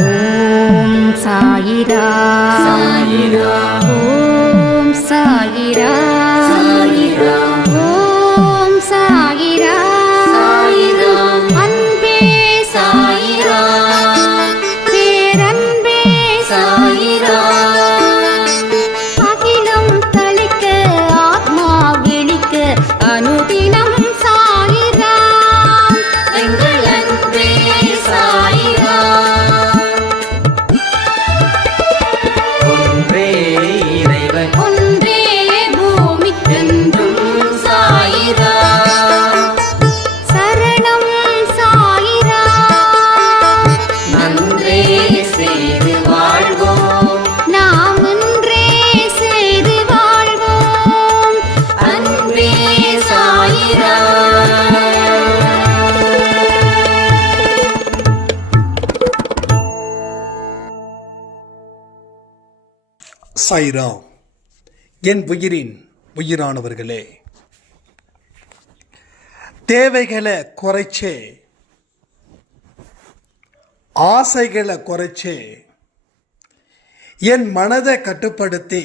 ஓம் சாயிரா சாயிரா ஓம் சாயிரா சாயிரா ஓம் சாயிரா சாயிரா அன்பே சாயிரா பேரன்பே சாயிரா அகிலம் தளிக்க ஆத்மா விழிக்க அனுதினம் சாயிரா எங்கள் அன்பே சாயிரா ஒன்றே இறைவன் ஒன்றே பூமிக்கென்றும் சாயிரா சரணம் சாயிரா நன்றே செய்து வாழ்வோம் நாம் ஒன்றே செய்து வாழ்வோம் அன்பே சாயிரா சாய்ராம். என் உயிரின் உயிரானவர்களே, தேவைகளை குறைச்சே, ஆசைகளை குறைச்சே, என் மனதை கட்டுப்படுத்தி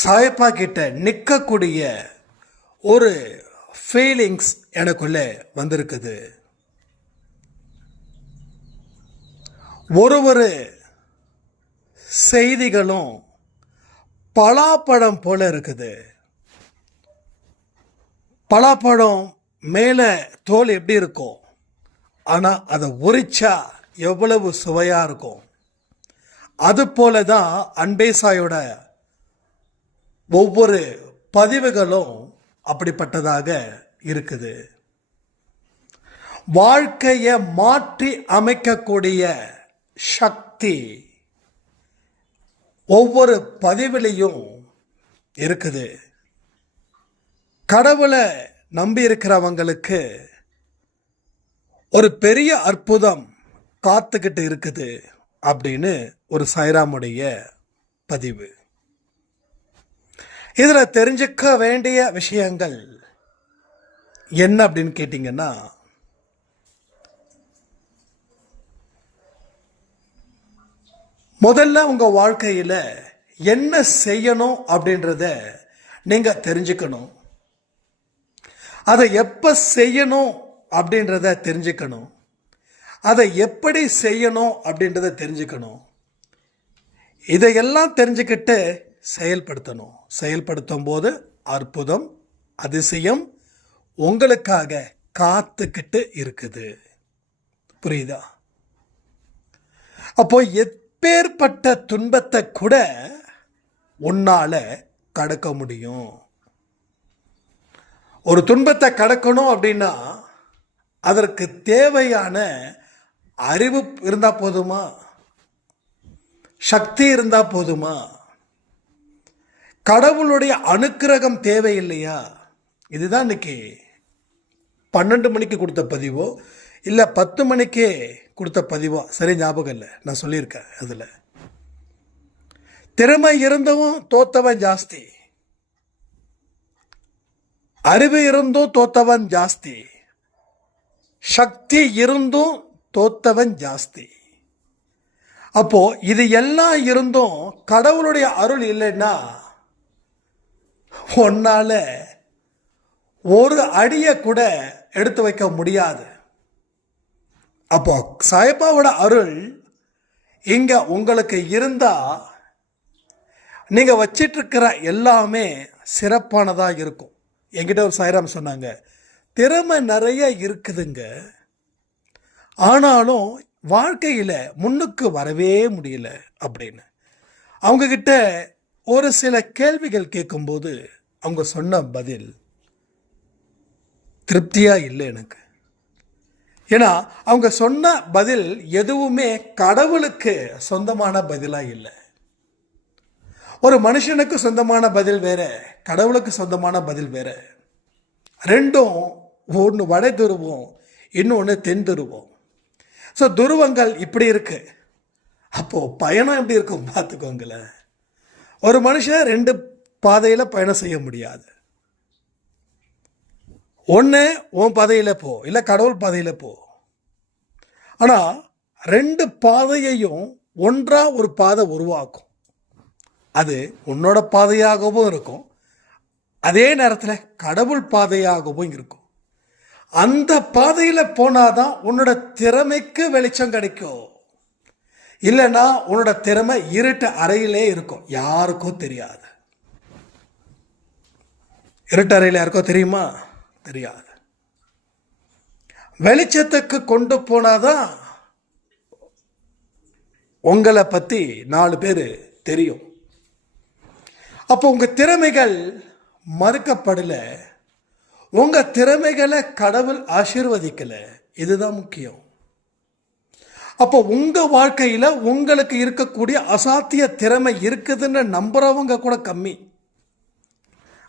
சாயப்பா கிட்ட நிற்கக்கூடிய ஒரு ஃபீலிங்ஸ் எனக்குள்ளே வந்திருக்குது. ஒரு செய்திகளும் பலாப்பழம் போல இருக்குது. பலாப்பழம் மேலே தோல் எப்படி இருக்கும், ஆனால் அதை உரிச்சா எவ்வளவு சுவையாக இருக்கும். அது போல தான் அன்பேசாயோட ஒவ்வொரு பதிவுகளும் அப்படிப்பட்டதாக இருக்குது. வாழ்க்கையை மாற்றி அமைக்கக்கூடிய சக்தி ஒவ்வொரு பதிவிலையும் இருக்குது. கடவுளை நம்பி இருக்கிறவங்களுக்கு ஒரு பெரிய அற்புதம் காத்துக்கிட்டு இருக்குது அப்படின்னு ஒரு சாய்ராமுடைய பதிவு. இதில் தெரிஞ்சுக்க வேண்டிய விஷயங்கள் என்ன அப்படின்னு கேட்டிங்கன்னா, முதல்ல உங்கள் வாழ்க்கையில் என்ன செய்யணும் அப்படின்றத நீங்கள் தெரிஞ்சுக்கணும். அதை எப்போ செய்யணும் அப்படின்றத தெரிஞ்சுக்கணும். அதை எப்படி செய்யணும் அப்படின்றத தெரிஞ்சுக்கணும். இதையெல்லாம் தெரிஞ்சுக்கிட்டு செயல்படுத்தணும். செயல்படுத்தும் போது அற்புதம், அதிசயம் உங்களுக்காக காத்துக்கிட்டு இருக்குது. புரியுதா? அப்போ எப்பேற்பட்ட துன்பத்தை கூட உன்னால கடக்க முடியும். ஒரு துன்பத்தை கடக்கணும் அப்படின்னா அதற்கு தேவையான அறிவு இருந்தா போதுமா? சக்தி இருந்தா போதுமா? கடவுளுடைய அனுக்கிரகம் தேவையில்லையா? இதுதான் இன்னைக்கு 12 மணிக்கு கொடுத்த பதிவோ இல்லை 10 மணிக்கே கொடுத்த பதிவோ சரி ஞாபகம் இல்லை, நான் சொல்லியிருக்கேன். அதில் திறமை இருந்தவும் தோத்தவன் ஜாஸ்தி, அறிவு இருந்தும் தோத்தவன் ஜாஸ்தி, சக்தி இருந்தும் தோத்தவன் ஜாஸ்தி. அப்போ இது எல்லாம் இருந்தும் கடவுளுடைய அருள் இல்லைன்னா உன்னால ஒரு அடியை கூட எடுத்து வைக்க முடியாது. அப்போ சாயப்பாவோட அருள் இங்க உங்களுக்கு இருந்தா நீங்க வச்சிட்டு இருக்கிற எல்லாமே சிறப்பானதா இருக்கும். என்கிட்ட ஒரு சாய்ராம் சொன்னாங்க, திறமை நிறைய இருக்குதுங்க, ஆனாலும் வாழ்க்கையில் முன்னுக்கு வரவே முடியல அப்படின்னு. அவங்கக்கிட்ட ஒரு சில கேள்விகள் கேட்கும்போது அவங்க சொன்ன பதில் திருப்தியாக இல்லை எனக்கு. ஏன்னா அவங்க சொன்ன பதில் எதுவுமே கடவுளுக்கு சொந்தமான பதிலாக இல்லை. ஒரு மனுஷனுக்கு சொந்தமான பதில் வேற, கடவுளுக்கு சொந்தமான பதில் வேற. ரெண்டும் ஒன்று வட துருவம், இன்னொன்று தென் துருவம். ஸோ துருவங்கள் இப்படி இருக்கு. அப்போது பயணம் எப்படி இருக்கும் பார்த்துக்கோங்களேன். ஒரு மனுஷன் 2 பாதையில் பயணம் செய்ய முடியாது. ஒன்று உன் பாதையில் போ, இல்லை கடவுள் பாதையில் போ. ஆனால் ரெண்டு பாதையையும் ஒன்றா ஒரு பாதை உருவாக்கும். அது உன்னோட பாதையாகவும் இருக்கும், அதே நேரத்தில் கடவுள் பாதையாகவும் இருக்கும். அந்த பாதையில் போனாதான் உன்னோட திறமைக்கு வெளிச்சம் கிடைக்கும். இல்லைன்னா உன்னோட திறமை இருட்டு அறையிலே இருக்கும், யாருக்கும் தெரியாது. இருட்டு அறையில் யாருக்கோ தெரியுமா? தெரியாது. வெளிச்சத்துக்கு கொண்டு போனாதான் உங்களை பற்றி 4 பேர் தெரியும். அப்போ உங்கள் திறமைகள் மறுக்கப்படல, உங்கள் திறமைகளை கடவுள் ஆசீர்வதிக்கலை. இதுதான் முக்கியம். அப்போ உங்கள் வாழ்க்கையில் உங்களுக்கு இருக்கக்கூடிய அசாத்திய திறமை இருக்குதுன்னு நம்புகிறவங்க கூட கம்மி.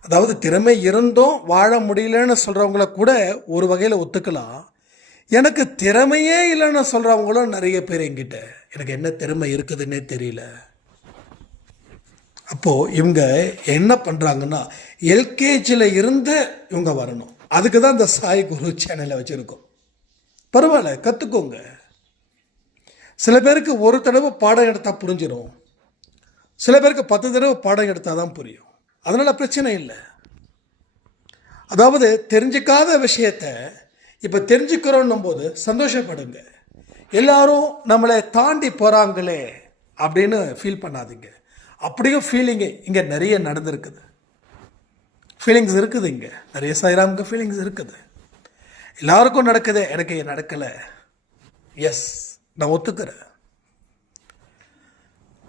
அதாவது திறமை இருந்தும் வாழ முடியலன்னு சொல்கிறவங்கள கூட ஒரு வகையில் ஒத்துக்கலாம். எனக்கு திறமையே இல்லைன்னு சொல்கிறவங்களும் நிறைய பேர் என்கிட்ட, எனக்கு என்ன திறமை இருக்குதுன்னே தெரியல. அப்போது இவங்க என்ன பண்ணுறாங்கன்னா, எல்கேஜியில் இருந்து இவங்க வரணும். அதுக்கு தான் இந்த சாய் குரு சேனலை வச்சுருக்கோம். பரவாயில்ல, கற்றுக்கோங்க. சில பேருக்கு ஒரு தடவை பாடம் எடுத்தால் புரிஞ்சிடும், சில பேருக்கு 10 தடவை பாடம் எடுத்தால் தான் புரியும். அதனால் பிரச்சனை இல்லை. அதாவது தெரிஞ்சிக்காத விஷயத்தை இப்போ தெரிஞ்சுக்கிறோன்னும் போது சந்தோஷப்படுங்க. எல்லாரும் நம்மளை தாண்டி போகிறாங்களே அப்படின்னு ஃபீல் பண்ணாதீங்க. அப்படியும் ஃபீலிங்கு இங்கே நிறைய நடந்திருக்குது, ஃபீலிங்ஸ் இருக்குது. இங்கே நிறைய சாய்ராமுக்கு ஃபீலிங்ஸ் இருக்குது. எல்லாருக்கும் நடக்குது, எனக்கு நடக்கலை. எஸ், நான் ஒத்துக்கிறேன்.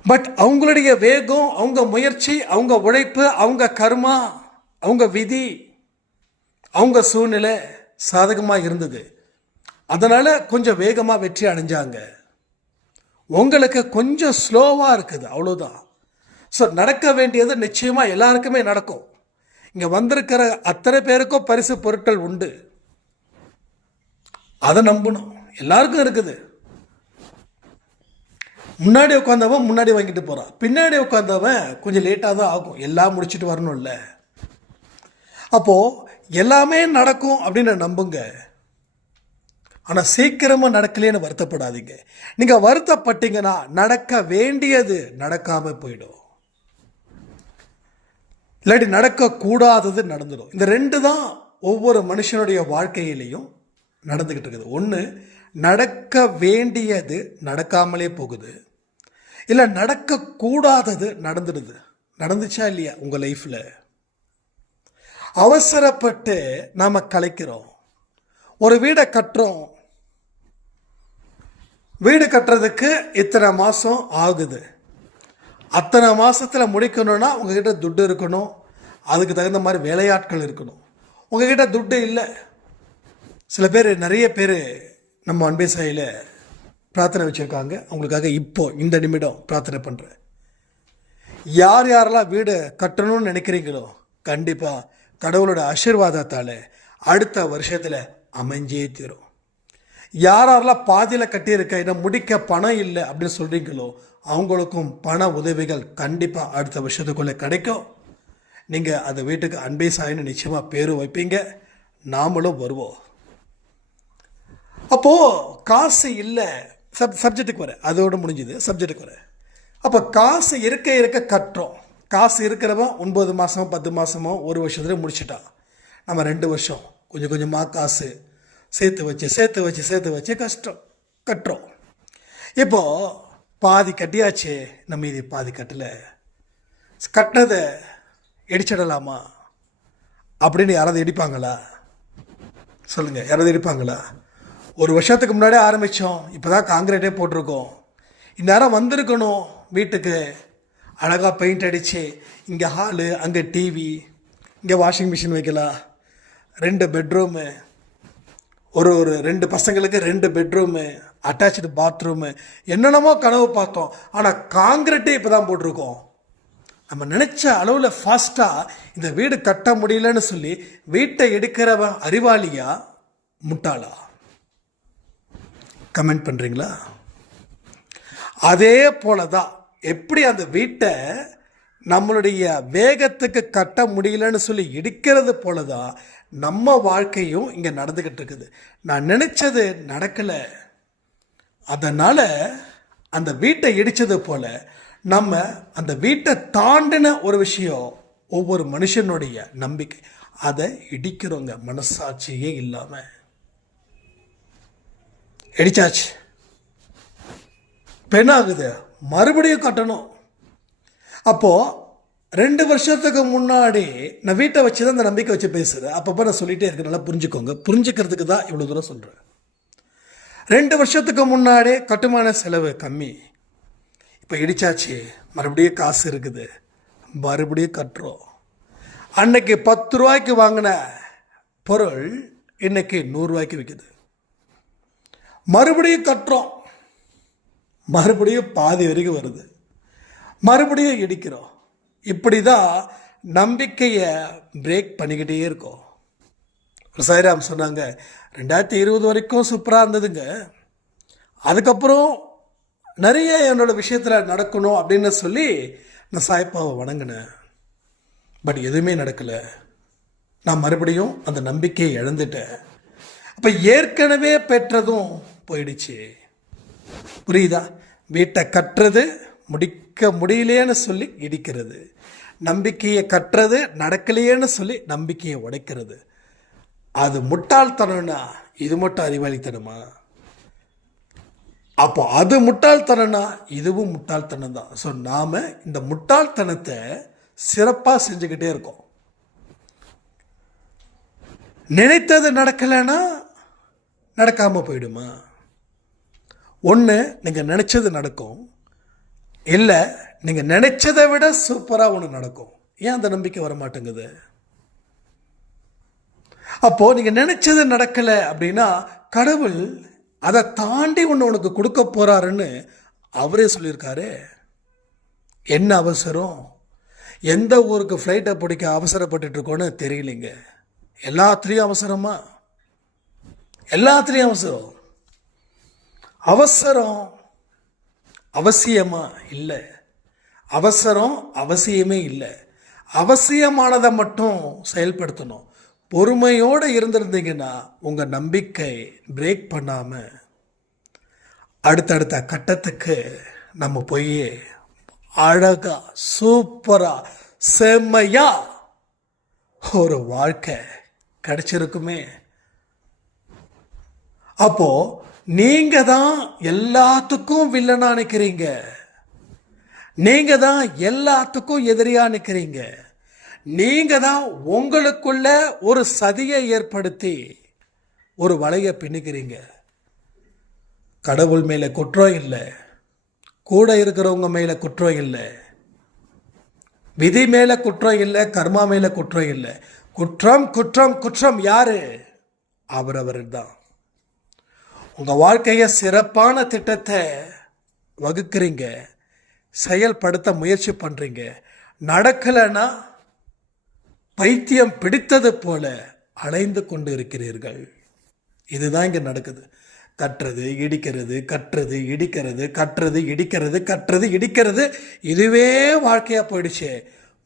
பட் அவங்களுடைய வேகம், அவங்க முயற்சி, அவங்க உழைப்பு, அவங்க கர்மா, அவங்க விதி, அவங்க சூழ்நிலை சாதகமாக இருந்தது. அதனால் கொஞ்சம் வேகமாக வெற்றி அடைஞ்சாங்க. உங்களுக்கு கொஞ்சம் ஸ்லோவாக இருக்குது, அவ்வளோதான். ஸோ நடக்க வேண்டியது நிச்சயமாக எல்லாருக்குமே நடக்கும். இங்கே வந்திருக்கிற அத்தனை பேருக்கும் பரிசு பொருட்கள் உண்டு, அதை நம்பணும். எல்லாருக்கும் இருக்குது. முன்னாடி உட்காந்தவன் முன்னாடி வாங்கிட்டு போகிறான், பின்னாடி உட்காந்தவன் கொஞ்சம் லேட்டாக தான் ஆகும், எல்லாம் முடிச்சுட்டு வரணும்ல. அப்போது எல்லாமே நடக்கும் அப்படின்னு நம்புங்க. ஆனால் சீக்கிரமாக நடக்கலேன்னு வருத்தப்படாதீங்க. நீங்கள் வருத்தப்பட்டீங்கன்னா நடக்க வேண்டியது நடக்காமல் போயிடும், இல்லாட்டி நடக்கக்கூடாதது நடந்துடும். இந்த 2 தான் ஒவ்வொரு மனுஷனுடைய வாழ்க்கையிலையும் நடந்துக்கிட்டு இருக்குது. ஒன்று, நடக்க வேண்டியது நடக்காமலே போகுது, இல்லை நடக்கக்கூடாதது நடந்துடுது. நடந்துச்சா இல்லையா உங்கள் லைஃப்பில்? அவசரப்பட்டு நாம் கலைக்கிறோம். ஒரு வீடை கட்டுறோம், வீடு கட்டுறதுக்கு இத்தனை மாதம் ஆகுது. அத்தனை மாதத்தில் முடிக்கணும்னா உங்ககிட்ட துட்டு இருக்கணும், அதுக்கு தகுந்த மாதிரி வேலையாட்கள் இருக்கணும். உங்ககிட்ட துட்டு இல்லை. சில பேர், நிறைய பேர் நம்ம அன்பே சாயில் பிரார்த்தனை வச்சுருக்காங்க. அவங்களுக்காக இப்போ இந்த நிமிடம் பிரார்த்தனை பண்ணுறேன். யார் யாரெல்லாம் வீடு கட்டணும்னு நினைக்கிறீங்களோ, கண்டிப்பாக கடவுளோட ஆசீர்வாதத்தால் அடுத்த வருஷத்தில் அமைஞ்சே தீரும். யாரெல்லாம் பாதியில் கட்டியிருக்க, இன்னும் முடிக்க பணம் இல்லை அப்படின்னு சொல்கிறீங்களோ, அவங்களுக்கும் பண உதவிகள் கண்டிப்பாக அடுத்த வருஷத்துக்குள்ளே கிடைக்கும். நீங்கள் அந்த வீட்டுக்கு அன்பே சாயின்னு நிச்சயமாக பேர் வைப்பீங்க, நாமளும் வருவோம். அப்போது காசு இல்லை, சப்ஜெக்ட்டுக்கு வர, அதோடு முடிஞ்சுது, சப்ஜெக்ட்டுக்கு வர. அப்போ காசு இருக்க இருக்க கட்டுறோம். காசு இருக்கிறவன் 9 மாதமோ 10 மாதமோ 1 வருஷத்துல முடிச்சிட்டான். நம்ம 2 வருஷம் கொஞ்சம் கொஞ்சமாக காசு சேர்த்து வச்சு கட்டுறோம். இப்போது பாதி கட்டியாச்சு, நம்ம இது பாதி கட்டலை, கட்டினதை இடிச்சிடலாமா அப்படின்னு யாராவது இடிப்பாங்களா? சொல்லுங்கள், யாராவது இடிப்பாங்களா? 1 வருஷத்துக்கு முன்னாடியே ஆரம்பித்தோம், இப்போ தான் காங்கிரீட்டே போட்டிருக்கோம். இந்நேரம் வந்திருக்கணும் வீட்டுக்கு, அழகாக பெயிண்ட் அடித்து, இங்கே ஹாலு, அங்கே டிவி, இங்கே வாஷிங் மிஷின் வைக்கலாம், 2 பெட்ரூமு, ஒரு 2 பசங்களுக்கு 2 பெட்ரூமு, அட்டாச்சு பாத்ரூமு, என்னென்னமோ கனவு பார்த்தோம். ஆனால் காங்கிரீட்டே இப்போ தான் போட்டிருக்கோம். நம்ம நினச்ச அளவில் ஃபாஸ்ட்டாக இந்த வீடு கட்ட முடியலன்னு சொல்லி வீட்டை எடுக்கிறவன் அறிவாளியா முட்டாளா? கமெண்ட் பண்ணுறீங்களா? அதே போல தான் எப்படி அந்த வீட்டை நம்மளுடைய வேகத்துக்கு கட்ட முடியலன்னு சொல்லி இடிக்கிறது போல தான் நம்ம வாழ்க்கையும் இங்கே நடந்துக்கிட்டு இருக்குது. நான் நினச்சது நடக்கலை, அதனால் அந்த வீட்டை இடித்தது போல் நம்ம அந்த வீட்டை தாண்டின ஒரு விஷயம் ஒவ்வொரு மனுஷனுடைய நம்பிக்கை. அதை இடிக்கிறோங்க மனசாட்சியே இல்லாமல். இடிச்சாச்சு, பெண்ணாகுது, மறுபடியும் கட்டணும். அப்போது 2 வருஷத்துக்கு முன்னாடி நான் வீட்டை வச்சு தான் அந்த நம்பிக்கை வச்சு பேசுகிறேன். அப்பப்போ நான் சொல்லிகிட்டே இருக்கேன், நல்லா புரிஞ்சுக்கோங்க. புரிஞ்சுக்கிறதுக்கு தான் இவ்வளோ தூரம் சொல்கிறேன். 2 வருஷத்துக்கு முன்னாடி கட்டுமான செலவு கம்மி, இப்போ இடிச்சாச்சு, மறுபடியும் காசு இருக்குது, மறுபடியும் கட்டுறோம். அன்னைக்கு 10 ரூபாய்க்கு வாங்கின பொருள் இன்னைக்கு 100 ரூபாய்க்கு விற்குது. மறுபடியும் கட்டுறோம், மறுபடியும் பாதி வரைக்கும் வருது, மறுபடியும் இடிக்கிறோம். இப்படி தான் நம்பிக்கையை பிரேக் பண்ணிக்கிட்டே இருக்கோம். ஒரு சாய்ராம் சொன்னாங்க, 2020 வரைக்கும் சூப்பராக இருந்ததுங்க, அதுக்கப்புறம் நிறைய என்னோடய விஷயத்தில் நடக்கணும் அப்படின்னு சொல்லி நான் சாய்ப்பாவை வணங்கினேன். பட் எதுவுமே நடக்கலை. நான் மறுபடியும் அந்த நம்பிக்கையை இழந்துட்டேன். அப்போ ஏற்கனவே பெற்றதும் போயிடுச்சு. புரியுதா? வீட்டை கட்டுறது முடிக்க முடியலையேன்னு சொல்லி இடிக்கிறது, நம்பிக்கையை கட்டுறது நடக்கலையேன்னு சொல்லி நம்பிக்கையை உடைக்கிறது. அது முட்டாள்தனம்னா இது மட்டும் அறிவாளித்தனமா? அப்போ அது முட்டாள்தனம்னா இதுவும் முட்டாள்தனம் தான். ஸோ நாம் இந்த முட்டாள்தனத்தை சிறப்பாக செஞ்சுக்கிட்டே இருக்கோம். நினைத்தது நடக்கலைன்னா நடக்காமல் போயிடுமா? ஒன்று நீங்கள் நினச்சது நடக்கும், இல்லை நீங்கள் நினச்சதை விட சூப்பராக ஒன்று நடக்கும். ஏன் அந்த நம்பிக்கை வர மாட்டேங்குது? அப்போது நீங்கள் நினச்சது நடக்கலை அப்படின்னா கடவுள் அதை தாண்டி ஒன்று உனக்கு கொடுக்க போகிறாருன்னு அவரே சொல்லியிருக்காரு. என்ன அவசரம்? எந்த ஊருக்கு ஃப்ளைட்டை பிடிக்க அவசரப்பட்டுருக்கோன்னு தெரியலைங்க. எல்லாத்துலேயும் அவசரமா? எல்லாத்துலேயும் அவசரம். அவசரம் அவசியமா? இல்லை. அவசரம் அவசியமே இல்லை. அவசியமானதை மட்டும் செயல்படுத்தணும். பொறுமையோடு இருந்திருந்தீங்கன்னா உங்கள் நம்பிக்கை பிரேக் பண்ணாமல் அடுத்தடுத்த கட்டத்துக்கு நம்ம போய் அழகா சூப்பராக செம்மையா ஒரு வாழ்க்கை கிடைச்சிருக்குமே. அப்போ நீங்க தான் எல்லாத்துக்கும் வில்லனா நிற்கிறீங்க, நீங்க தான் எல்லாத்துக்கும் எதிரியா நிற்கிறீங்க, நீங்க தான் உங்களுக்குள்ள ஒரு சதியை ஏற்படுத்தி ஒரு வலையை பின்னிக்கிறீங்க. கடவுள் மேல குற்றம் இல்லை, கூட இருக்கிறவங்க மேல குற்றம் இல்லை, விதி மேல குற்றம் இல்லை, கர்மா மேல குற்றம் இல்லை. குற்றம் குற்றம் குற்றம் யாரு? அவரவர் தான். உங்க வாழ்க்கைய சிறப்பான திட்டத்தை வகுக்கிறீங்க, செயல்படுத்த முயற்சி பண்றீங்க, நடக்கலைன்னா பைத்தியம் பிடித்தது போல அலைந்து கொண்டு இருக்கிறீர்கள். இதுதான் இங்க நடக்குது. கட்டுறது இடிக்கிறது, கட்டுறது இடிக்கிறது, கட்டுறது இடிக்கிறது, கட்டுறது இடிக்கிறது, இதுவே வாழ்க்கையா போயிடுச்சு.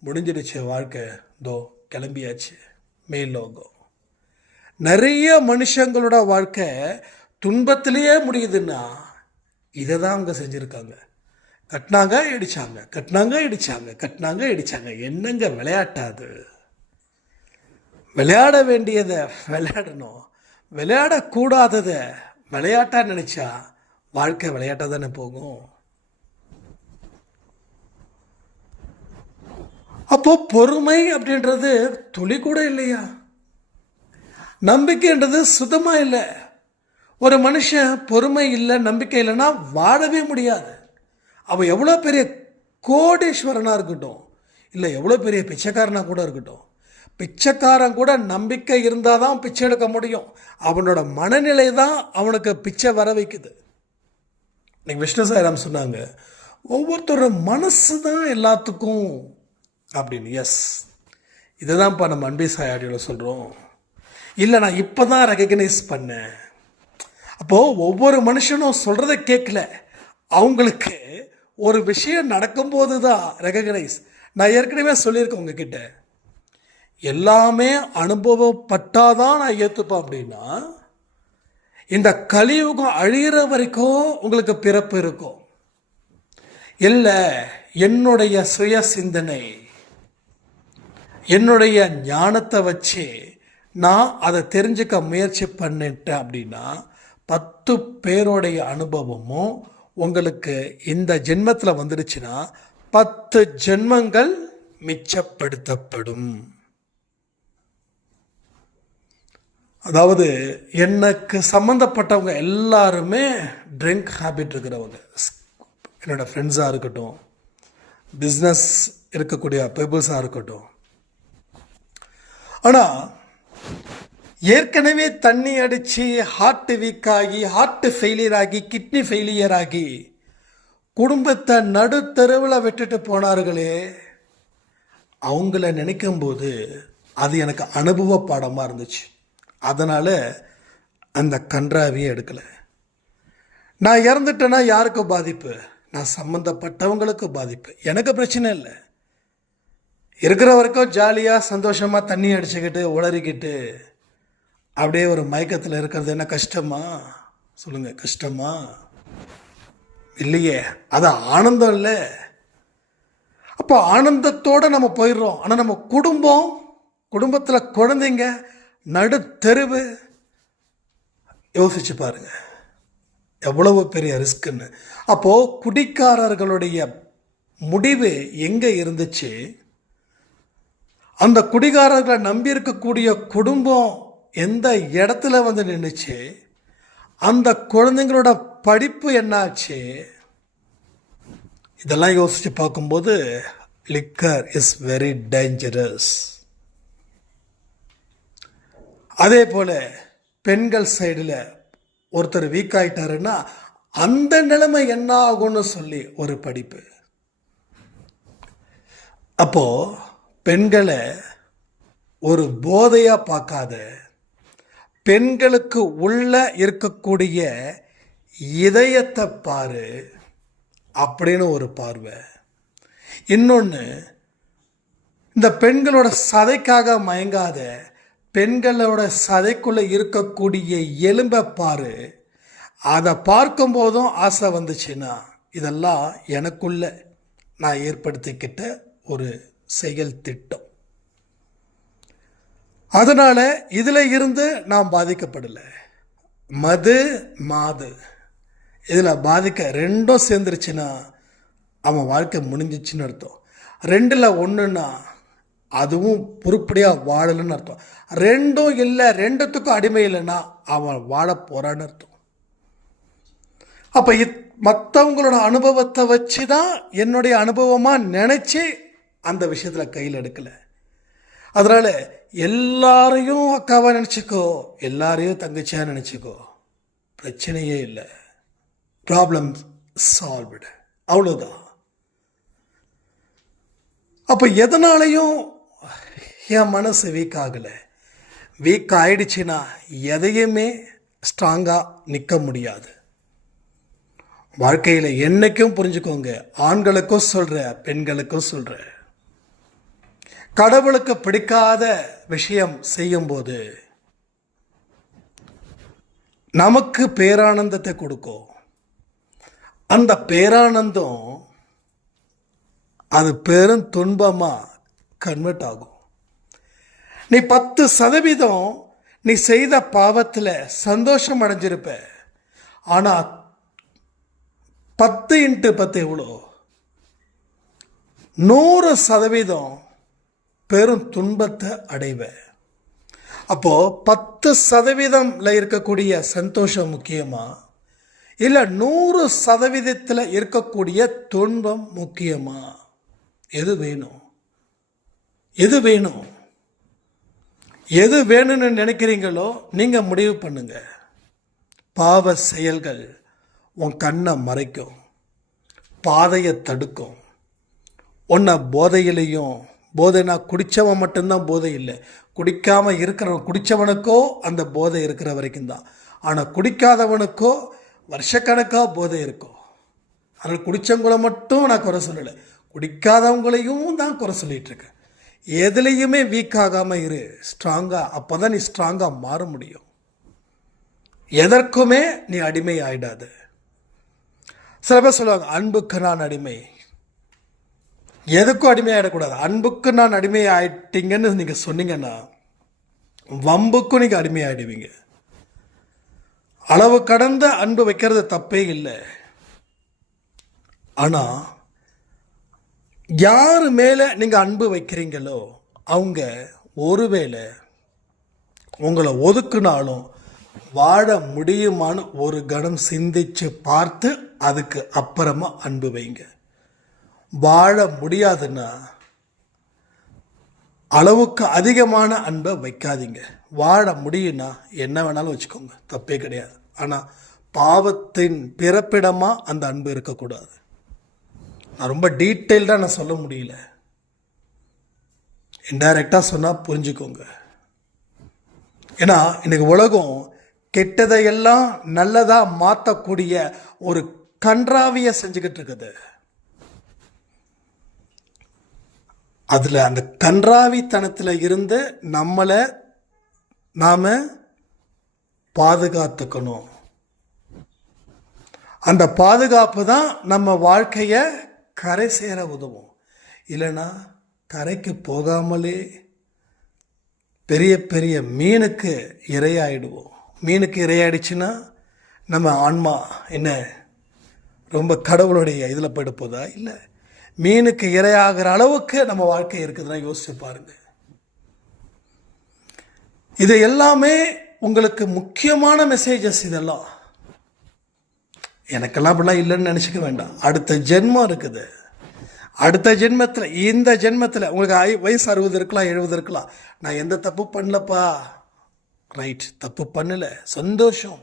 முடிஞ்சிடுச்சு வாழ்க்கை, தோ கிளம்பியாச்சு மேலோகம். நிறைய மனுஷங்களோட வாழ்க்கை துன்பத்திலேயே முடியுதுன்னா இதை தான் அவங்க செஞ்சுருக்காங்க. கட்டினாங்க இடிச்சாங்க, கட்டினாங்க இடிச்சாங்க, கட்டினாங்க இடிச்சாங்க. என்னங்க விளையாட்டாது? விளையாட வேண்டியதை விளையாடணும், விளையாடக்கூடாததை விளையாட்டா நினைச்சா வாழ்க்கை விளையாட்டா தானே போகும். அப்போ பொறுமை அப்படின்றது துளி கூட இல்லையா? நம்பிக்கைன்றது சுத்தமா இல்லை. ஒரு மனுஷன் பொறுமை இல்லை, நம்பிக்கை இல்லைன்னா வாழவே முடியாது. அவன் எவ்வளோ பெரிய கோடீஸ்வரனாக இருக்கட்டும், இல்லை எவ்வளோ பெரிய பிச்சைக்காரனாக கூட இருக்கட்டும், பிச்சைக்காரன் கூட நம்பிக்கை இருந்தால் தான் பிச்சை எடுக்க முடியும். அவனோட மனநிலை தான் அவனுக்கு பிச்சை வர வைக்குது. இன்னைக்கு விஷ்ணு சாய்ராம் சொன்னாங்க, ஒவ்வொருத்தரோட மனசு தான் எல்லாத்துக்கும் அப்படின்னு. எஸ், இதை தான்ப்பா நம்ம அன்பி சாயாடியோட சொல்கிறோம். இல்லை நான் இப்போ தான் ரெகக்னைஸ் பண்ணேன். அப்போது ஒவ்வொரு மனுஷனும் சொல்கிறத கேட்கல, அவங்களுக்கு ஒரு விஷயம் நடக்கும்போது தான் ரெகக்னைஸ். நான் ஏற்கனவே சொல்லியிருக்கேன் உங்ககிட்ட, எல்லாமே அனுபவப்பட்டாதான் நான் ஏற்றுப்பேன் அப்படின்னா இந்த கலியுகம் அழியிற வரைக்கும் உங்களுக்கு பிறப்பு இருக்கும். இல்லை, என்னுடைய சுய சிந்தனை, என்னுடைய ஞானத்தை வச்சு நான் அதை தெரிஞ்சுக்க முயற்சி பண்ணிட்டேன் அப்படின்னா 10 பேருடைய அனுபவமும் உங்களுக்கு இந்த ஜென்மத்தில் வந்துடுச்சுன்னா 10 ஜென்மங்கள் மிச்சப்படுத்தப்படும். அதாவது எனக்கு சம்மந்தப்பட்டவங்க எல்லாருமே ட்ரிங்க் ஹேபிட் இருக்கிறவங்க. என்னோடய ஃப்ரெண்ட்ஸாக இருக்கட்டும், பிஸ்னஸ் இருக்கக்கூடிய பீப்புள்ஸாக இருக்கட்டும். ஆனால் ஏற்கனவே தண்ணி அடித்து ஹார்ட் வீக் ஆகி, ஹார்ட் ஃபெயிலியர் ஆகி, கிட்னி ஃபெயிலியர் ஆகி குடும்பத்தை நடுத்தெருவில் விட்டுட்டு போனார்களே, அவங்கள நினைக்கும்போது அது எனக்கு அனுபவ பாடமாக இருந்துச்சு. அதனால் அந்த கன்றாவியை எடுக்கலை. நான் இறந்துட்டேன்னா யாருக்கு பாதிப்பு? நான் சம்மந்தப்பட்டவங்களுக்கு பாதிப்பு. எனக்கு பிரச்சனை இல்லை. இருக்கிற வரைக்கும் ஜாலியாக சந்தோஷமாக தண்ணி அடிச்சுக்கிட்டு உளறிக்கிட்டு அப்படியே ஒரு மயக்கத்தில் இருக்கிறது என்ன கஷ்டமா? சொல்லுங்கள், கஷ்டமா? இல்லையே, அது ஆனந்தம் இல்லை. அப்போ ஆனந்தத்தோடு நம்ம போயிடுறோம். ஆனால் நம்ம குடும்பத்தில் குழந்தைங்க, நடு தெருவு, யோசிச்சு பாருங்க எவ்வளவு பெரிய ரிஸ்க்குன்னு. அப்போது குடிக்காரர்களுடைய முடிவு எங்கே இருந்துச்சு? அந்த குடிகாரர்களை நம்பி இருக்கக்கூடிய குடும்பம் எந்த இடத்துல வந்து நின்றுச்சு? அந்த குழந்தைங்களோட படிப்பு என்னாச்சு? இதெல்லாம் யோசித்து பார்க்கும்போது லிக்கர் இஸ் வெரி டேஞ்சரஸ். அதே போல் பெண்கள் சைடில் ஒருத்தர் வீக் ஆகிட்டாருன்னா அந்த நிலைமை என்ன ஆகும்னு சொல்லி ஒரு படிப்பு. அப்போது பெண்களை ஒரு போதையாக பார்க்காத, பெண்களுக்கு உள்ள இருக்கக்கூடிய இதயத்தை பாரு அப்படின்னு ஒரு பார்வை. இன்னொன்று, இந்த பெண்களோட சதைக்காக மயங்காத, பெண்களோட சதைக்குள்ளே இருக்கக்கூடிய எலும்பை பாரு. அதை பார்க்கும்போதும் ஆசை வந்துச்சுன்னா இதெல்லாம் எனக்குள்ள நான் ஏற்படுத்திக்கிட்ட ஒரு செயல் திட்டம். அதனால் இதில் இருந்து நான் பாதிக்கப்படலை. மது மாது இதில் பாதிக்க ரெண்டும் சேர்ந்துருச்சுன்னா அவன் வாழ்க்கை முடிஞ்சிச்சுன்னு அர்த்தம். 2ல் 1ன்னா அதுவும் பொறுப்படியாக வாழலைன்னு அர்த்தம். 2ம் இல்லை, 2த்துக்கும் அடிமை இல்லைன்னா அவன் வாழ போகிறான்னு அர்த்தம். அப்போ மற்றவங்களோட அனுபவத்தை வச்சு தான் என்னுடைய அனுபவமாக நினச்சி அந்த விஷயத்தில் கையில் எடுக்கலை. அதனால் எல்லாரையும் அக்காவாக நினச்சிக்கோ, எல்லாரையும் தங்கச்சியாக நினச்சிக்கோ, பிரச்சனையே இல்லை. ப்ராப்ளம் சால்வ்டு, அவ்வளோதான். அப்போ எதனாலையும் என் மனசு வீக் ஆகலை. வீக் ஆயிடுச்சுன்னா எதையுமே ஸ்ட்ராங்காக நிற்க முடியாது. வாழ்க்கையில் என்னைக்கும் புரிஞ்சுக்கோங்க, ஆண்களுக்கும் சொல்கிறேன், பெண்களுக்கும் சொல்கிறேன், கடவுளுக்கு பிடிக்காத விஷயம் செய்யும்போது நமக்கு பேரானந்தத்தை கொடுக்கும். அந்த பேரானந்தம் அது பெரும் துன்பமாக கன்வெர்ட் ஆகும். நீ 10% நீ செய்த பாவத்தில் சந்தோஷம் அடைஞ்சிருப்ப. ஆனால் 10 × 10 எவ்வளோ? 100% பெரும் துன்பத்தை அடைவேன். அப்போது 10% இருக்கக்கூடிய சந்தோஷம் முக்கியமா, இல்லை 100% இருக்கக்கூடிய துன்பம் முக்கியமா? எது வேணும்? எது வேணும்? எது வேணும்னு நினைக்கிறீங்களோ நீங்கள் முடிவு பண்ணுங்க. பாவ செயல்கள் உன் கண்ணை மறைக்கும், பாதையை தடுக்கும். உன்னை போதையிலையும், போதைனா குடித்தவன் மட்டும்தான் போதை இல்லை, குடிக்காமல் இருக்கிறவன், குடித்தவனுக்கோ அந்த போதை இருக்கிற வரைக்கும் தான். ஆனால் குடிக்காதவனுக்கோ வருஷக்கணக்காக போதை இருக்கும். அதனால் குடித்தவங்களை மட்டும் நான் குறை சொல்லலை, குடிக்காதவங்களையும் தான் குறை சொல்லிகிட்ருக்கேன். எதுலேயுமே வீக் ஆகாமல் இரு, ஸ்ட்ராங்காக. அப்போ தான் நீ ஸ்ட்ராங்காக மாற முடியும். எதற்குமே நீ அடிமை ஆயிடாது. சில பேர் சொல்லுவாங்க, அன்புக்கு நான் அடிமை. எதுக்கும் அடிமை ஆகிடக்கூடாது. அன்புக்கு நான் அடிமை ஆயிட்டீங்கன்னு நீங்கள் சொன்னீங்கன்னா வம்புக்கும் நீங்கள் அடிமை ஆகிடுவீங்க. அளவு கடந்த அன்பு வைக்கிறது தப்பே இல்லை. ஆனால் யார் மேலே நீங்கள் அன்பு வைக்கிறீங்களோ அவங்க ஒருவேளை உங்களை ஒதுக்குனாலும் வாழ முடியுமான்னு ஒரு கணம் சிந்திச்சு பார்த்து அதுக்கு அப்புறமா அன்பு வைங்க. வாழ முடியாதுன்னா அளவுக்கு அதிகமான அன்பை வைக்காதீங்க. வாழ முடியும்னா என்ன வேணாலும் வச்சுக்கோங்க, தப்பே கிடையாது. ஆனால் பாவத்தின் பிறப்பிடமாக அந்த அன்பு இருக்கக்கூடாது. நான் ரொம்ப டீட்டெயில்டாக நான் சொல்ல முடியல, இன்டைரக்டாக சொன்னால் புரிஞ்சுக்கோங்க. ஏன்னா இன்னைக்கு உலகம் கெட்டதையெல்லாம் நல்லதாக மாற்றக்கூடிய ஒரு கன்றாவியை செஞ்சுக்கிட்டு இருக்குது. அதில் அந்த கன்றாவித்தனத்தில் இருந்து நம்மளை நாம் பாதுகாத்துக்கணும். அந்த பாதுகாப்பு தான் நம்ம வாழ்க்கையை கரை சேர உதவும். இல்லைன்னா கரைக்கு போகாமலே பெரிய பெரிய மீனுக்கு இரையாயிடுவோம். மீனுக்கு இரையாயிடுச்சுன்னா நம்ம ஆன்மா என்ன ரொம்ப கடவுளுடைய இதில் போயிட போதா? இல்லை, மீனுக்கு இரையாகிற அளவுக்கு நம்ம வாழ்க்கை இருக்குதுன்னா யோசிச்சு பாருங்க. இது எல்லாமே உங்களுக்கு முக்கியமான மெசேஜஸ். இதெல்லாம் எனக்கெல்லாம் அப்படிலாம் இல்லைன்னு நினச்சிக்க வேண்டாம். அடுத்த ஜென்மம் இருக்குது. அடுத்த ஜென்மத்தில், இந்த ஜென்மத்தில் உங்களுக்கு வயசு 60 இருக்கலாம், 70 இருக்கலாம். நான் எந்த தப்பு பண்ணலப்பா, ரைட், தப்பு பண்ணலை, சந்தோஷம்.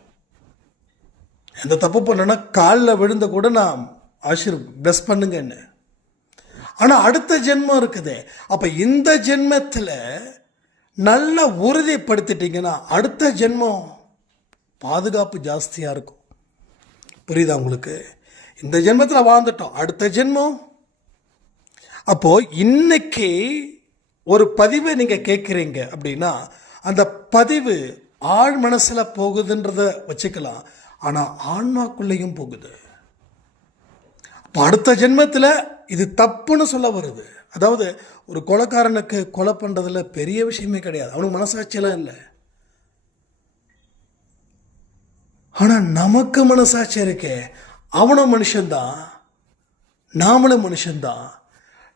எந்த தப்பு பண்ணனா காலில் விழுந்த கூட நான் பிளஸ் பண்ணுங்க என்ன. ஆனால் அடுத்த ஜென்மம் இருக்குது. அப்போ இந்த ஜென்மத்தில் நல்லா உறுதிப்படுத்திட்டீங்கன்னா அடுத்த ஜென்மம் பாதுகாப்பு ஜாஸ்தியாக இருக்கும். புரியுதா உங்களுக்கு? இந்த ஜென்மத்தில் வாழ்ந்துட்டோம், அடுத்த ஜென்மம். அப்போது இன்னைக்கு ஒரு பதிவை நீங்கள் கேட்குறீங்க அப்படின்னா அந்த பதிவு ஆழ் மனசில் போகுதுன்றதை வச்சுக்கலாம். ஆனால் ஆன்மாக்குள்ளேயும் போகுது. அப்போ அடுத்த ஜென்மத்தில் இது தப்புன்னு சொல்ல வருது. அதாவது ஒரு கொலைக்காரனுக்கு கொலை பண்ணுறதுல பெரிய விஷயமே கிடையாது, அவனுக்கு மனசாட்சியெல்லாம் இல்லை. ஆனால் நமக்கு மனசாட்சி இருக்கே, அவனும் மனுஷன்தான், நாமளும் மனுஷன்தான்.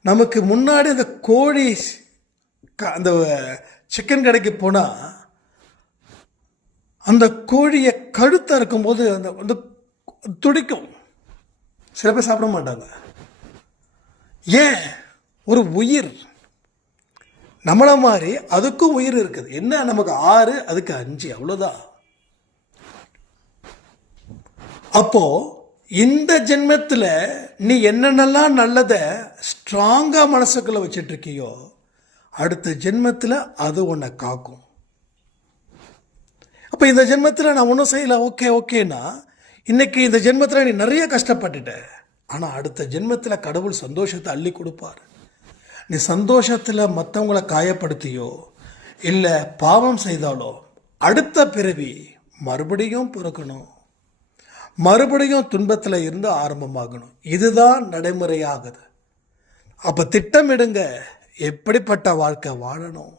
நமக்கு முன்னாடி அந்த கோழி அந்த சிக்கன் கடைக்கு போனால் அந்த கோழியை கழுத்தை இருக்கும்போது அந்த வந்து துடிக்கும். சில பேர் சாப்பிட மாட்டாங்க. ஏன்? ஒரு உயிர். நம்மளை மாதிரி அதுக்கும் உயிர் இருக்குது. என்ன, நமக்கு 6, அதுக்கு 5, அவ்வளோதான். அப்போ இந்த ஜென்மத்தில் நீ என்னென்னலாம் நல்லதை ஸ்ட்ராங்காக மனசுக்குள்ளே வச்சுட்டு இருக்கியோ அடுத்த ஜென்மத்தில் அது உன்னை காக்கும். அப்போ இந்த ஜென்மத்தில் நான் ஒன்றும் செய்யலை, ஓகேன்னா இன்னைக்கு இந்த ஜென்மத்தில் நீ நிறைய கஷ்டப்பட்டுட்ட. ஆனால் அடுத்த ஜென்மத்தில் கடவுள் சந்தோஷத்தை அள்ளி கொடுப்பார். நீ சந்தோஷத்தில் மற்றவங்களை காயப்படுத்தியோ இல்லை பாவம் செய்தாலோ அடுத்த பிறவி மறுபடியும் பிறக்கணும், மறுபடியும் துன்பத்தில் இருந்து ஆரம்பமாகணும். இதுதான் நடைமுறையாகுது. அப்போ திட்டமிடுங்க, எப்படிப்பட்ட வாழ்க்கை வாழணும்,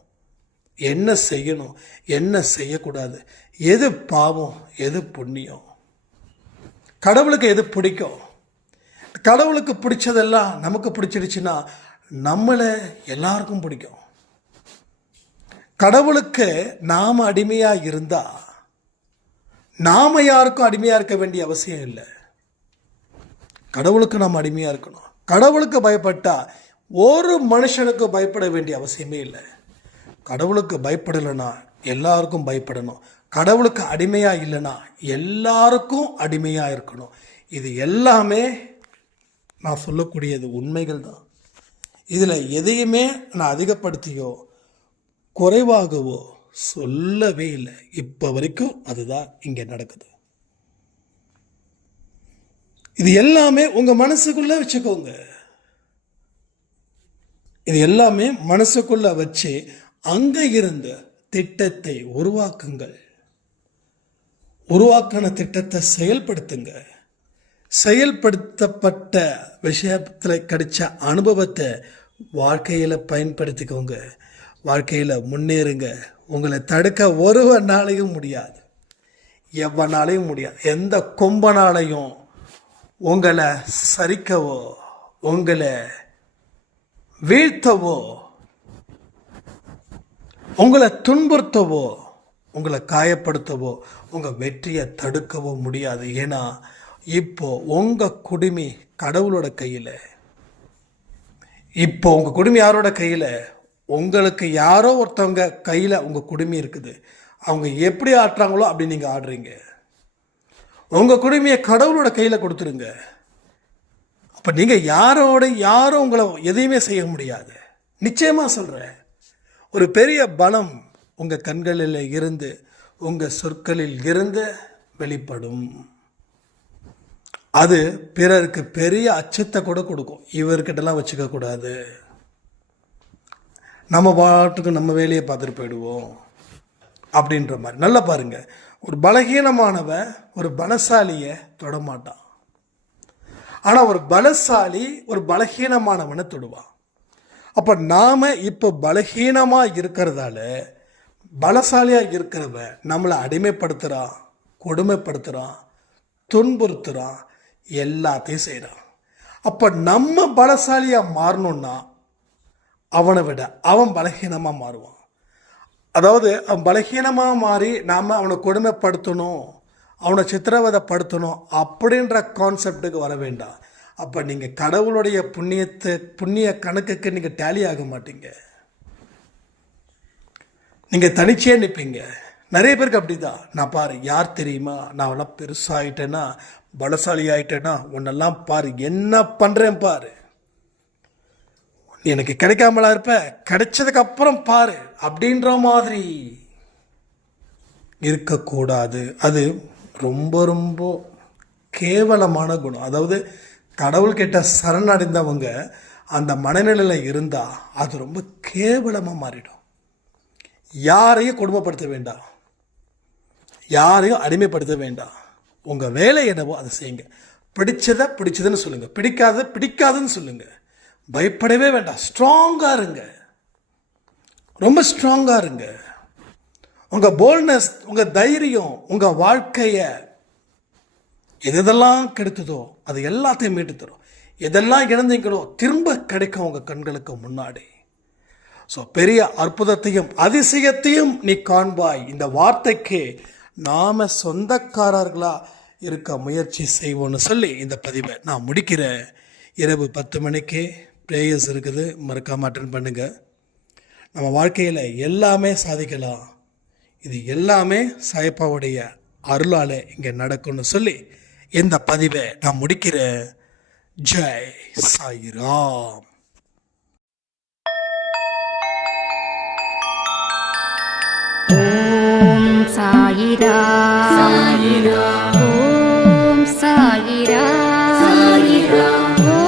என்ன செய்யணும், என்ன செய்யக்கூடாது, எது பாவம், எது புண்ணியம், கடவுளுக்கு எது பிடிக்கும். கடவுளுக்கு பிடிச்சதெல்லாம் நமக்கு பிடிச்சிடுச்சுன்னா நம்மளை எல்லாருக்கும் பிடிக்கும். கடவுளுக்கு நாம் அடிமையாக இருந்தால் நாம் யாருக்கும் அடிமையாக இருக்க வேண்டிய அவசியம் இல்லை. கடவுளுக்கு நாம் அடிமையாக இருக்கணும். கடவுளுக்கு பயப்பட்டால் ஒரு மனுஷனுக்கு பயப்பட வேண்டிய அவசியமே இல்லை. கடவுளுக்கு பயப்படலைன்னா எல்லாருக்கும் பயப்படணும். கடவுளுக்கு அடிமையாக இல்லைன்னா எல்லாருக்கும் அடிமையாக இருக்கணும். இது எல்லாமே நான் சொல்லக்கூடியது உண்மைகள் தான். இதில் எதையுமே நான் அதிகப்படுத்தியோ குறைவாகவோ சொல்லவே இல்லை. இப்போ வரைக்கும் அதுதான் இங்கே நடக்குது. இது எல்லாமே உங்கள் மனசுக்குள்ளே வச்சுக்கோங்க. இது எல்லாமே மனசுக்குள்ளே வச்சு அங்கே இருந்த திட்டத்தை உருவாக்குங்கள். உருவாக்கின திட்டத்தை செயல்படுத்துங்க. செயல்படுத்தப்பட்ட விஷயத்தில் கிடைச்ச அனுபவத்தை வாழ்க்கையில் பயன்படுத்திக்கோங்க. வாழ்க்கையில் முன்னேறுங்க. உங்களை தடுக்க ஒருவனாலையும் முடியாது, எவனாலையும் முடியாது. எந்த கொம்பனாலையும் உங்களை சரிக்கவோ உங்களை வீழ்த்தவோ உங்களை துன்புறுத்தவோ உங்களை காயப்படுத்தவோ உங்கள் வெற்றியை தடுக்கவோ முடியாது. ஏன்னா இப்போ உங்கள் குடுமி கடவுளோட கையில். இப்போ உங்கள் குடுமி யாரோட கையில்? உங்களுக்கு யாரோ ஒருத்தவங்க கையில் உங்கள் குடுமி இருக்குது. அவங்க எப்படி ஆட்டுறாங்களோ அப்படி நீங்கள் ஆடுறீங்க. உங்கள் குடுமையை கடவுளோட கையில் கொடுத்துருங்க. அப்போ நீங்கள் யாரும் உங்களை எதையுமே செய்ய முடியாது. நிச்சயமாக சொல்கிறேன், ஒரு பெரிய பலம் உங்கள் கண்களில் இருந்து உங்கள் சொற்களில் இருந்து வெளிப்படும். அது பிறருக்கு பெரிய அச்சத்தை கூட கொடுக்கும். இவர்கிட்டலாம் வச்சுக்க கூடாது, நம்ம பாட்டுக்கு நம்ம வேலையை பார்த்துட்டு போயிடுவோம் அப்படின்ற மாதிரி. நல்லா பாருங்க, ஒரு பலகீனமானவன் ஒரு பலசாலியை தொடமாட்டான். ஆனால் ஒரு பலசாலி ஒரு பலகீனமானவனை தொடுவான். அப்போ நாம் இப்போ பலகீனமாக இருக்கிறதால பலசாலியாக இருக்கிறவன் நம்மளை அடிமைப்படுத்துகிறான், கொடுமைப்படுத்துகிறான், துன்புறுத்துகிறான், எல்லாத்தையும் செய்கிறான். அப்போ நம்ம பலசாலியாக மாறணும்னா அவனை விட அவன் பலகீனமாக மாறுவான். அதாவது அவன் பலகீனமாக மாறி நாம் அவனை கொடுமைப்படுத்தணும், அவனை சித்திரவதைப்படுத்தணும் அப்படின்ற கான்செப்டுக்கு வர வேண்டாம். அப்போ நீங்கள் கடவுளுடைய புண்ணிய கணக்குக்கு நீங்கள் டேலி ஆக மாட்டீங்க. நீங்கள் தனிச்சே நிற்பீங்க. நிறைய பேருக்கு அப்படி தான். நான் பாரு, யார் தெரியுமா, நான் எல்லாம் பெருசாகிட்டேன்னா பலசாலி ஆகிட்டேன்னா உன்னெல்லாம் பாரு என்ன பண்ணுறேன் பாரு, எனக்கு கிடைக்காமலா இருப்ப, கிடைச்சதுக்கப்புறம் பாரு அப்படின்ற மாதிரி இருக்கக்கூடாது. அது ரொம்ப ரொம்ப கேவலமான குணம். அதாவது கடவுள்கிட்ட சரணடைந்தவங்க அந்த மனநிலையில் இருந்தால் அது ரொம்ப கேவலமாக மாறிடும். யாரையும் கொடுமைப்படுத்த வேண்டாம், யாரையும் அடிமைப்படுத்த வேண்டாம். உங்கள் வேலை என்னவோ அதை செய்யுங்க. பிடிச்சதுன்னு சொல்லுங்கள், பிடிக்காதுன்னு சொல்லுங்கள். பயப்படவே வேண்டாம், ஸ்ட்ராங்காக இருங்க, ரொம்ப ஸ்ட்ராங்காக இருங்க. உங்கள் போல்ட்னஸ், உங்கள் தைரியம் உங்கள் வாழ்க்கையை எதெல்லாம் கெடுத்ததோ அது எல்லாத்தையும் மீட்டு தரும். எதெல்லாம் இழந்தீங்களோ திரும்ப கிடைக்கும் உங்கள் கண்களுக்கு முன்னாடி. ஸோ பெரிய அற்புதத்தையும் அதிசயத்தையும் நீ காண்பாய். இந்த வார்த்தைக்கு நாம் சொந்தக்காரர்களாக இருக்க முயற்சி செய்வோன்னு சொல்லி இந்த பதிவை நான் முடிக்கிறேன். இரவு 10 மணிக்கு ப்ரேயர்ஸ் இருக்குது, மறக்காமல் அட்டென்ட் பண்ணுங்கள். நம்ம வாழ்க்கையில் எல்லாமே சாதிக்கலாம். இது எல்லாமே சாயப்பாவுடைய அருளால் இங்கே நடக்கும்னு சொல்லி இந்த பதிவை நான் முடிக்கிறேன். ஜெய் சாய்ராம். ஓம் சாயிரா சாயிரா ஓம் சாயிரா சாயிரா ஓம்